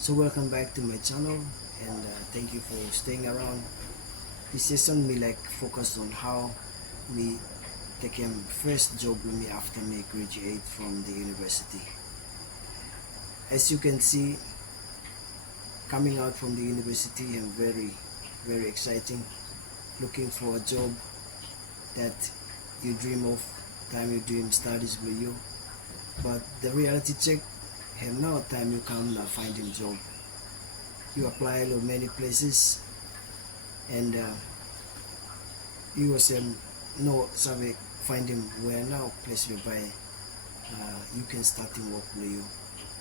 So welcome back to my channel, and thank you for staying around. This season me like focus on how me taking first job with me after me graduate from the university. As you can see, coming out from the university, I'm very exciting, looking for a job that you dream of, time you dream studies with you. But the reality check, have now time you come now finding job. You apply to many places, and you was no sabi finding where now place whereby you can start to work with you.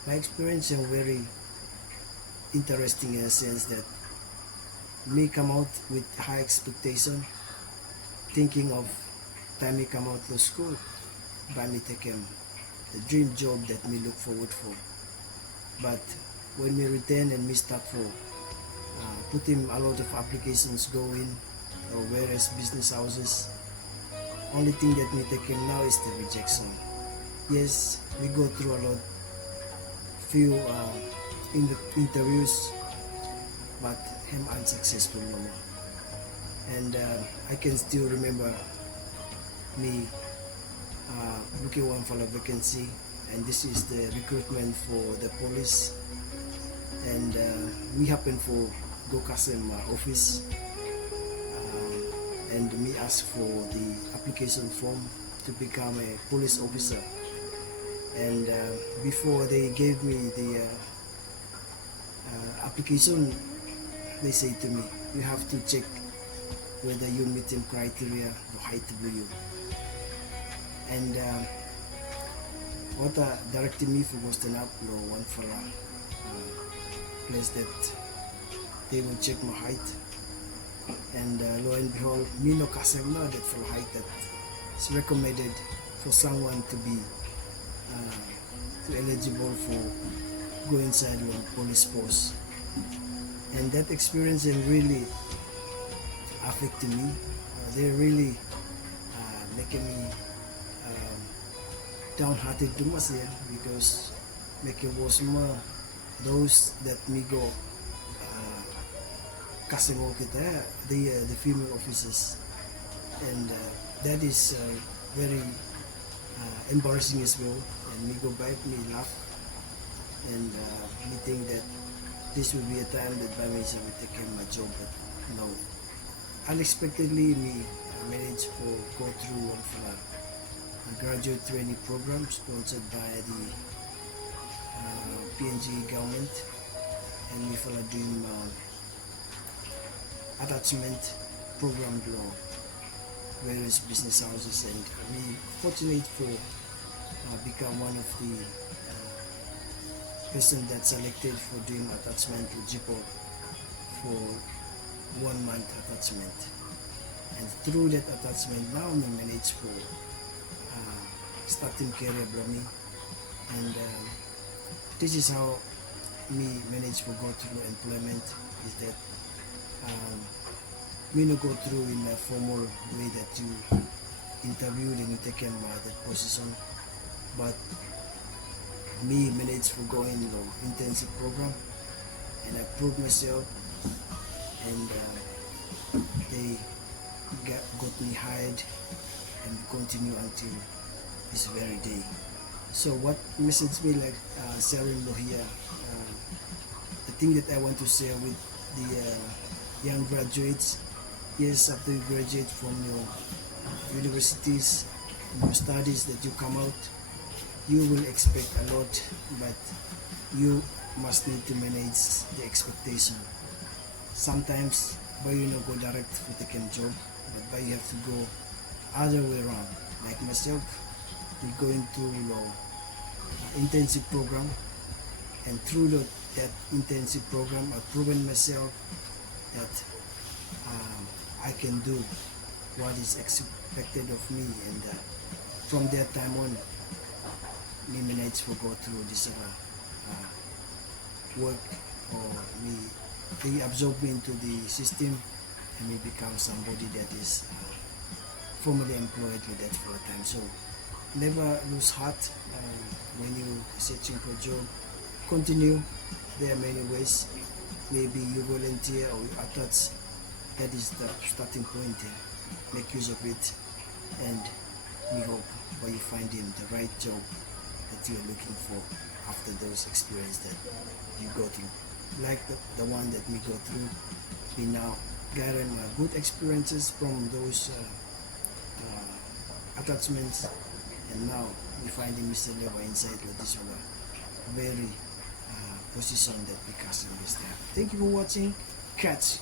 My experience is very interesting in a sense that me come out with high expectation, thinking of time me come out to school, by me taking the dream job that me look forward for. But when me return and me start for putting a lot of applications going or various business houses, only thing that me taking now is the rejection. Yes, we go through a lot, few in the interviews, but I'm unsuccessful no more. And I can still remember me looking one for a vacancy, and this is the recruitment for the police, and we happen for go Kasem office, and me ask for the application form to become a police officer. And before they gave me the application, they say to me, you have to check whether you meeting criteria for height you. And what directed me for Boston up one for a place that they will check my height, and lo and behold, me no kasem now that for height that is recommended for someone to be eligible for go inside one police post. And that experience really affected me. They really making me downhearted too much, yeah, because making was more those that me go kasimo kita, the female officers, and that is very embarrassing as well. And me go back, me laugh, and me think that this will be a time that by myself will take care of my job, but no. Unexpectedly, me managed to go through one for a graduate training program sponsored by the PNG government, and we for doing attachment program law various business houses, and we fortunate for become one of the person that selected for doing attachment to JIPO for 1 month attachment. And through that attachment, now we manage for starting career blooming, and this is how me manage to go through employment, is that me no go through in a formal way that you interviewed and you take that position, but me manage for going intensive program, and I proved myself, and they got me hired, and continue until this very day. So what message me like sharing here, the thing that I want to share with the young graduates, yes, after you graduate from your universities, your studies, that you come out, you will expect a lot, but you must need to manage the expectation. Sometimes but you go direct for taking job, but you have to go other way around. Like myself, we going through intensive program, and through that intensive program, I've proven myself that I can do what is expected of me, and from that time on, me manage to go through this work, or me they absorb me into the system, and me become somebody that is formally employed with that for a time. So never lose heart when you searching for a job. Continue, There are many ways. Maybe you volunteer or you attach. That is the starting point there. Make use of it, and we hope by you finding the right job that you are looking for after those experiences that you go through. Like the one that we go through, we now gathering good experiences from those attachments, and now we finding Mr. Lewa inside Lodisola, very position that we customers there. Thank you for watching. Catch